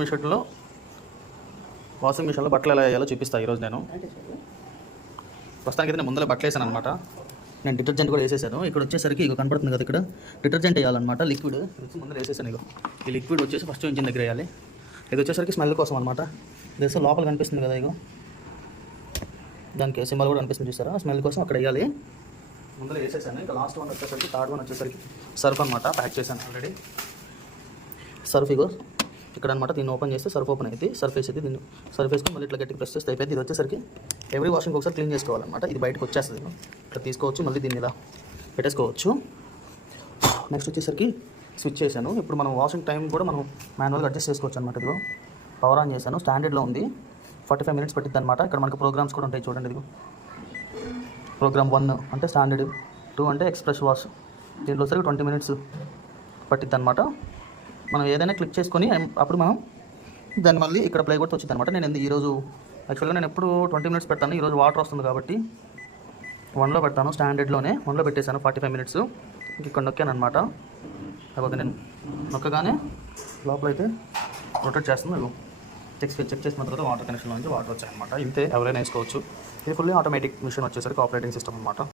మిషన్లో వాషింగ్ మిషన్లో బట్టలు ఎలా వేయాలో చూపిస్తాను ఈరోజు నేను. ప్రస్తుతానికి అయితే నేను ముందర బట్టలు వేసాను అనమాట నేను డిటర్జెంట్ కూడా వేసేసాను. ఇక్కడ వచ్చేసరికి ఇక కనపడుతుంది కదా ఇక్కడ. డిటర్జెంట్ వేయాలన్నమాట. లిక్విడ్ వచ్చి ముందర వేసేసాను ఇక ఈ లిక్విడ్ వచ్చేసి ఫస్ట్ ఇంజిన్ దగ్గర వేయాలి. ఇది వచ్చేసరికి స్మెల్ కోసం అనమాట ఇది లోపల కనిపిస్తుంది కదా ఇగో. దానికి సింబల్ కూడా కనిపిస్తుంది చూస్తారా స్మెల్ కోసం అక్కడ వేయాలి. ముందర వేసేసాను. ఇంకా లాస్ట్ వన్ వచ్చేసరికి థర్డ్ వన్ వచ్చేసరికి సర్ఫ్ అనమాట ప్యాక్ చేశాను ఆల్రెడీ. సర్ఫ్ ఇగో. ఇక్కడ అనమాట దీన్ని ఓపెన్ చేస్తే సర్ఫ్ ఓపెన్ అయితే సర్ఫేస్ అయితే దీన్ని. సర్ఫ్ మళ్ళీ ఇట్లా గట్టి ప్రెస్ చేస్తే అయిపోయింది ఇది వచ్చేసరికి ఎవ్రీ వాషింగ్ ఒకసారి క్లీన్ చేసుకోవాలన్నమాట. ఇది బయటకు వచ్చేస్తుంది ఇక్కడ తీసుకోవచ్చు మళ్ళీ దీన్ని ఇలా పెట్టేసుకోవచ్చు. నెక్స్ట్ వచ్చేసరికి స్విచ్ చేశాను. ఇప్పుడు మనం వాషింగ్ టైం కూడా మనం మాన్యువల్గా అడ్జస్ట్ చేసుకోవచ్చు అనమాట ఇదిగో. పవర్ ఆన్ చేశాను. స్టాండర్డ్లో ఉంది. ఫార్టీ ఫైవ్ మినిట్స్ పట్టిద్ది అనమాట ఇక్కడ మనకి ప్రోగ్రామ్స్ కూడా ఉంటాయి చూడండి ఇదిగో. ప్రోగ్రామ్ వన్ అంటే స్టాండర్డ్ టూ అంటే ఎక్స్ప్రెస్ వాష్ దీంట్లో సరికి ట్వంటీ మినిట్స్ పట్టిద్ది అనమాట మనం ఏదైనా క్లిక్ చేసుకొని అప్పుడు మనం దాన్ని మళ్ళీ ఇక్కడ ప్లే కొట్టి వచ్చింది అనమాట నేను ఎందు- ఈరోజు యాక్చువల్గా నేను ఎప్పుడు ట్వంటీ మినిట్స్ పెడతాను. ఈరోజు వాటర్ వస్తుంది కాబట్టి వన్లో పెడతాను స్టాండర్డ్లోనే వన్లో పెట్టేశాను ఫార్టీ ఫైవ్ మినిట్స్ ఇక్కడ నొక్కాను అనమాట లేకపోతే నేను నొక్కగానే లోపల అయితే రొటేట్ చేస్తుంది ఇదిగో. చెక్ చెక్ చేసిన తర్వాత వాటర్ కనెక్షన్లో నుంచి వాటర్ వచ్చాయన్నమాట. ఇంతే ఎవరైనా వేసుకోవచ్చు. ఇది ఫుల్లీ ఆటోమేటిక్ మిషన్ వచ్చేసరికి ఆపరేటింగ్ సిస్టమ్ అనమాట